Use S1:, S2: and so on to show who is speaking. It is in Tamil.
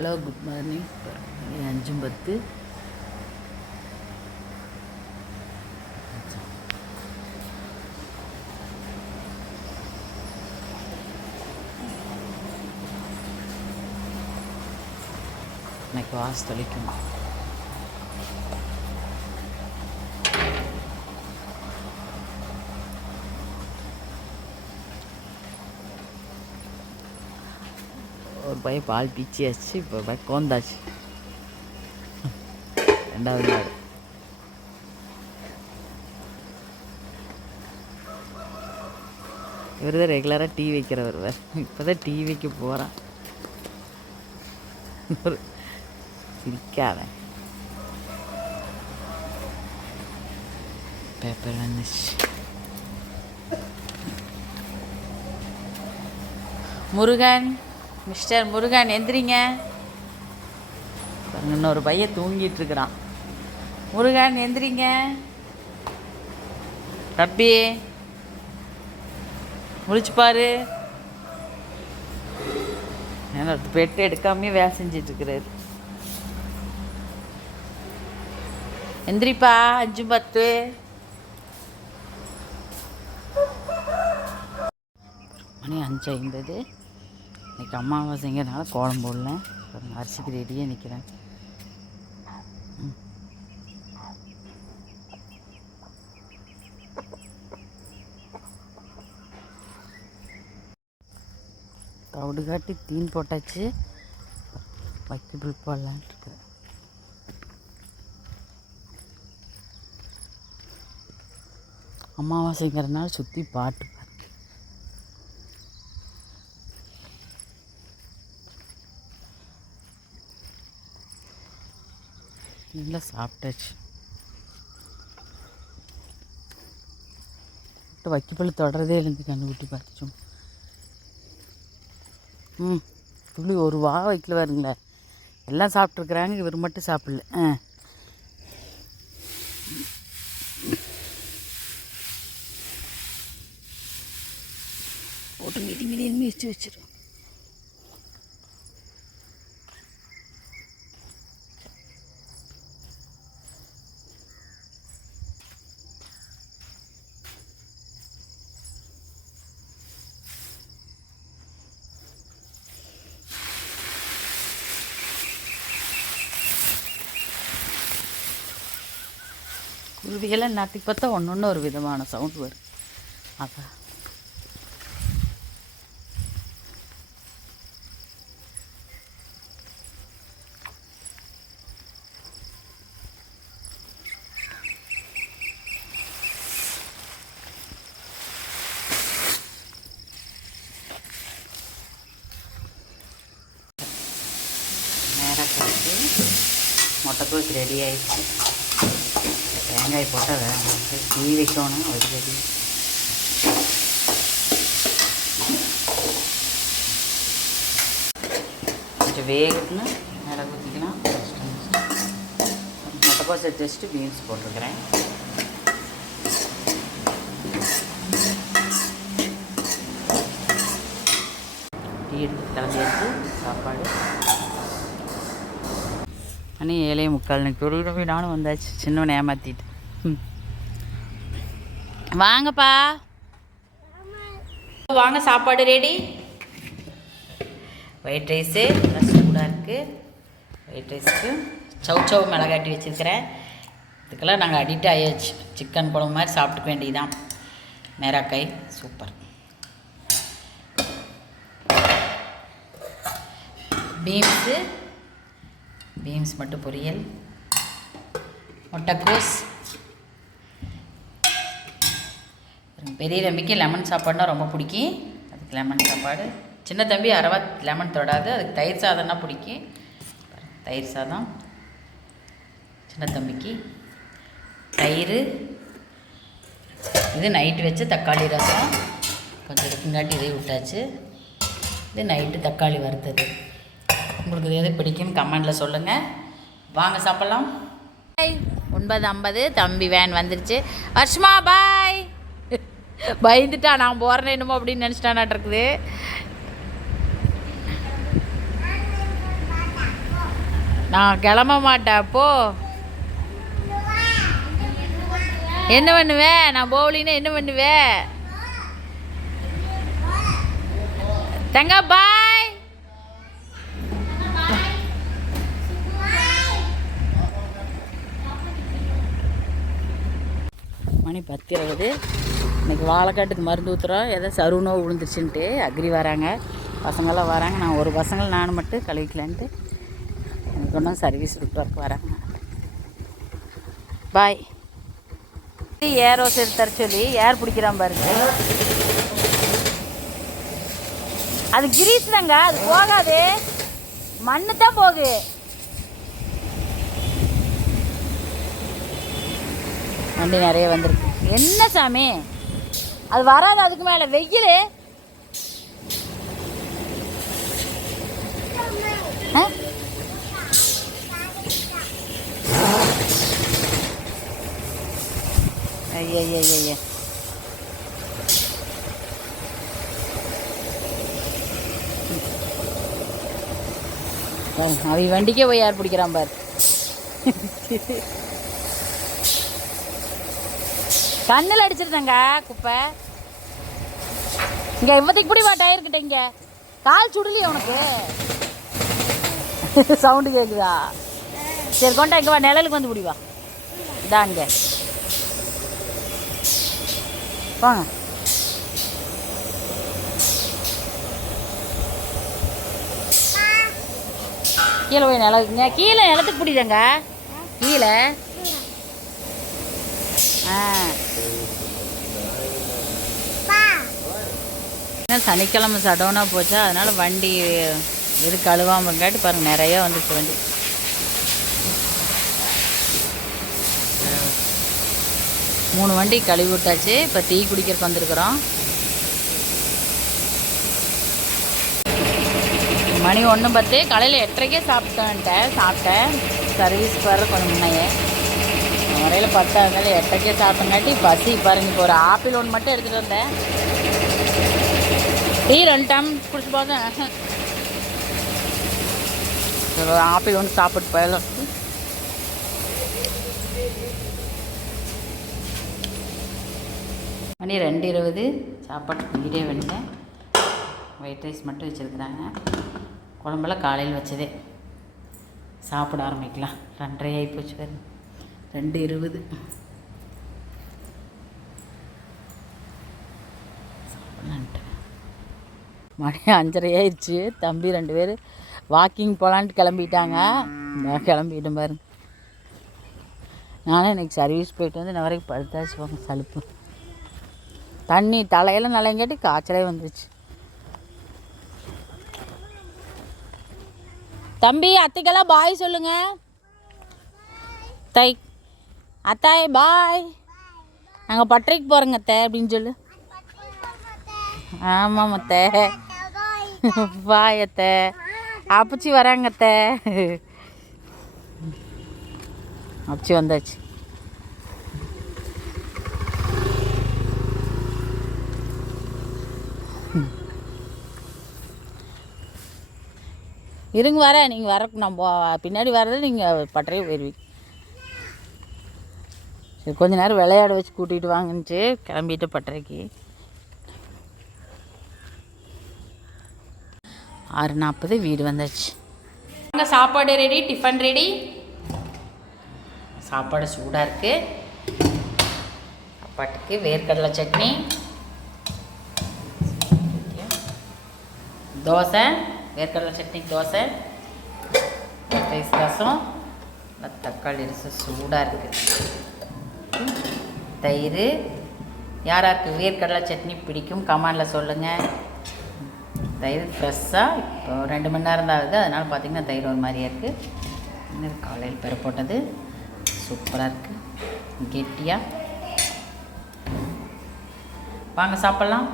S1: ஹலோ குட் மார்னிங் மணி அஞ்சும் பத்து எனக்கு வாசு தொலைக்கும் போய் பால் பால் பீச்சியாச்சு இப்போ பையன் கோந்தாச்சு. ரெண்டாவது நாள் இவர் தான் ரெகுலராக டீ வைக்கிறவர் வேறு இப்போ தான் டீ வைக்க போகிறான் சிரிக்காத. பேப்பர் வந்துச்சு முருகன். மிஸ்டர் முருகன் எந்திரிங்க. இன்னொரு பையன் தூங்கிட்டு இருக்கிறான். முருகன் எந்திரிங்க. தம்பி முழிச்சு பாரு. ஏன்னா பெட்டு எடுக்காமே வேலை செஞ்சிட்டு இருக்கிறாரு. எந்திரிப்பா அஞ்சு பத்து. மணி அஞ்சு ஐம்பது. இன்றைக்கி அமாவாசைங்கிறனால கோலம் போடல. அரிசிக்கு ரெடியாக நிற்கிறேன் தவிடு காட்டி தீன் போட்டாச்சு. வைக்கபிள் போடலான்ட்டு அமாவாசைங்கிறதுனால சுற்றி பாட்டு நல்லா சாப்பிட்டாச்சு. வைக்கப்பள்ளி தொடரதே இல்லைங்க கண்ணுக்குட்டி பார்த்துச்சோம் ம் துளி ஒரு வா வைக்கல வருங்களே எல்லாம் சாப்பிட்ருக்குறாங்க இவர் மட்டும் சாப்பிடல. ஆ. போட்டு மிதி மிதின்னு மிதிச்சு வச்சிடும் இவையெல்லாம் நாட்டி பார்த்தா ஒன்று ஒன்று ஒரு விதமான சவுண்ட் வரும். அதான் முட்டைக்கோஸ் ரெடி ஆயிடுச்சு. தேங்காய் போட்டால் வேணும் தீ வைக்கணும் அது கொஞ்சம் வேகட்டுன்னு மேலே ஊற்றிக்கலாம் முட்டைக்கோஸ் எடுத்து வச்சுட்டு பீன்ஸ் போட்டிருக்கிறேன் டீ எடுத்து கிளம்பி எடுத்து சாப்பாடு. மணி ஏழே முக்கால் எனக்கு ஒரு நானும் வந்தாச்சு. சின்னவனை ஏமாற்றிட்டு வாங்கப்பா. வாங்க சாப்பாடு ரெடி ஒயிட் ரைஸு சூடாக இருக்குது ஒயிட் ரைஸுக்கு சவு சவு மிளகாட்டி வச்சுருக்கிறேன். இதுக்கெல்லாம் நாங்கள் அடிக்ட் ஆயாச்சு. சிக்கன் குழம்பு மாதிரி சாப்பிட்டுக்க வேண்டியதான் மேராக்காய் சூப்பர் பீன்ஸு பீன்ஸ் மட்டும் பொரியல். முட்டைக்கோஸ் பெரிய தம்பிக்கு லெமன் சாப்பாடுனா ரொம்ப பிடிக்கும். அதுக்கு லெமன் சாப்பாடு. சின்ன தம்பி அரவா லெமன் தொடாது. அதுக்கு தயிர் சாதம்னா பிடிக்கும். தயிர் சாதம். சின்ன தம்பிக்கு தயிர். இது நைட்டு வச்சு தக்காளி ரசம். கொஞ்சம் இருக்குங்காட்டி இதை விட்டாச்சு. இது நைட்டு தக்காளி வறுத்தது. உங்களுக்கு இது எது பிடிக்கும் கமெண்டில் சொல்லுங்கள் வாங்க சாப்பிட்லாம். ஒன்பது ஐம்பது. தம்பி வேன் வந்துருச்சு. வருஷமா பாய் பயந்துட்டா நான் போகிறேன் என்னமோ அப்படின்னு நினச்சிட்டானாட்டு இருக்குது. நான் கிளம்ப மாட்டேன் போ. என்ன பண்ணுவேன் நான் போகலின்னா என்ன பண்ணுவேன் தங்க பாய் மணி பத்து இருபது. இன்றைக்கி வாழைக்காட்டுக்கு மருந்து ஊற்றுறோம் ஏதோ சருணோ விழுந்துருச்சுன்ட்டு அக்ரி வராங்க. பசங்களாம் வராங்க. நான் ஒரு பசங்களை நான் மட்டும் கழுவிக்கலான்ட்டு. எனக்கு ஒன்றும் சர்வீஸ் விட்டுறக்கு வராங்க. பாய் ஏரோ சரி தர சொல்லி ஏர் பிடிக்கிறான் பாருங்க அது கிரீஸ் தாங்க அது போகாது. மண்ணு தான் போகுது. வண்டி நிறைய வந்திருக்கு. என்ன சாமி? அது வராது அதுக்கு மேலே வெயில். ஐயா ஐயா அவ வண்டிக்கே போய் யார் பிடிக்கிறான் பார். கண்ணில் அடிச்சிருந்தங்க குப்பை. இங்கே இவ்வளோத்துக்கு பிடி வா டயர் இங்கே. கால் சுடலையே உனக்கு. சவுண்டு கேட்குதா சரி கொண்டா இங்கே வா நிழலுக்கு வந்து பிடிவா வா. இங்கே. வாங்க கீழே போய் நிலவுக்குங்க கீழே நிலத்துக்கு பிடிதாங்க கீழே. ஏன்னா சனிக்கிழமை சடவுனாக போச்சா அதனால் வண்டி எது கழுவாமல் காட்டி பாருங்கள் நிறைய வந்துச்சு வண்டி. மூணு வண்டி கழுவி விட்டாச்சு இப்போ டீ குடிக்கிறதுக்கு வந்திருக்கிறோம். மணி ஒன்று பத்து காலையில் எட்டரைக்கே சாப்பிட்டேன்ட்டேன் சாப்பிட்டேன். சர்வீஸ் வர கொஞ்சம் முன்னையே முறையில் பத்தா இருந்தாலும் எட்டக்கே சாப்பிட்டங்காட்டி பசி பாருங்க. இப்போ ஒரு ஆப்பிள் ஒன்று மட்டும் எடுத்துகிட்டு வந்தேன். டீ ரெண்டு டைம் குடிச்சு பார்த்தேன் ஒரு ஆப்பிள் ஒன்று சாப்பிட்டு போயிடலாம். மணி ரெண்டு இருபது. சாப்பாடு வீடே வந்துட்டேன் ஒயிட் ரைஸ் மட்டும் வச்சுருக்குறாங்க. குழம்பெல்லாம் காலையில் வச்சதே. சாப்பிட ஆரம்பிக்கலாம். ரெண்டரை ஆகி போச்சு பாரு ரெண்டு இருபது. மணி அஞ்சரை ஆயிடுச்சு தம்பி ரெண்டு பேர் வாக்கிங் போகலான்ட்டு கிளம்பிட்டாங்க. நான் கிளம்பிட்டேன் பாருங்க நானும் இன்னைக்கு சர்வீஸ் போயிட்டு வந்து இன்ன வரைக்கும் படுத்தாச்சு போங்க சலுப்பு. தண்ணி தலையெல்லாம் நலையங்காட்டி காய்ச்சலே வந்துச்சு தம்பி அத்தைக்கெல்லாம் பாய் சொல்லுங்க. தை அத்தாய் பாய் நாங்கள் பட்டறைக்கு போகிறோங்க அத்தை அப்படின்னு சொல்லு. ஆமாம் அத்தை பாய் அத்தை. அப்பச்சி வராங்க அத்தை. அப்பச்சி வந்தாச்சு. இருங்க வரேன். நீங்கள் வர நான் போ- பின்னாடி வர்றது நீங்கள் பட்டறையை போயிடுவீங்க சரி கொஞ்ச நேரம் விளையாட வச்சு கூட்டிகிட்டு வாங்கன்ட்டு கிளம்பிட்டு பட்டறைக்கு. ஆறு நாற்பது வீடு வந்தாச்சு. அங்கே சாப்பாடு ரெடி டிஃபன் ரெடி சாப்பாடு சூடாக இருக்குது சாப்பாட்டுக்கு வேர்க்கடலை சட்னி. தோசை வேர்க்கடலை சட்னி தோசை. ரைஸ் ரசம் தக்காளி ரசம் சூடாக இருக்குது தயிர். யார் யாருக்கு வேர்க்கடலை சட்னி பிடிக்கும் கமாண்டில் சொல்லுங்கள் தயிர் ஃப்ரெஷ்ஷாக இப்போ ரெண்டு மணி நேரம் தான் ஆகுது. அதனால் பார்த்திங்கன்னா தயிர் ஒரு மாதிரியாக இருக்குது இன்னும் காலையில் பெற போட்டது. சூப்பராக இருக்குது கெட்டியாக வாங்க சாப்பிட்லாம்.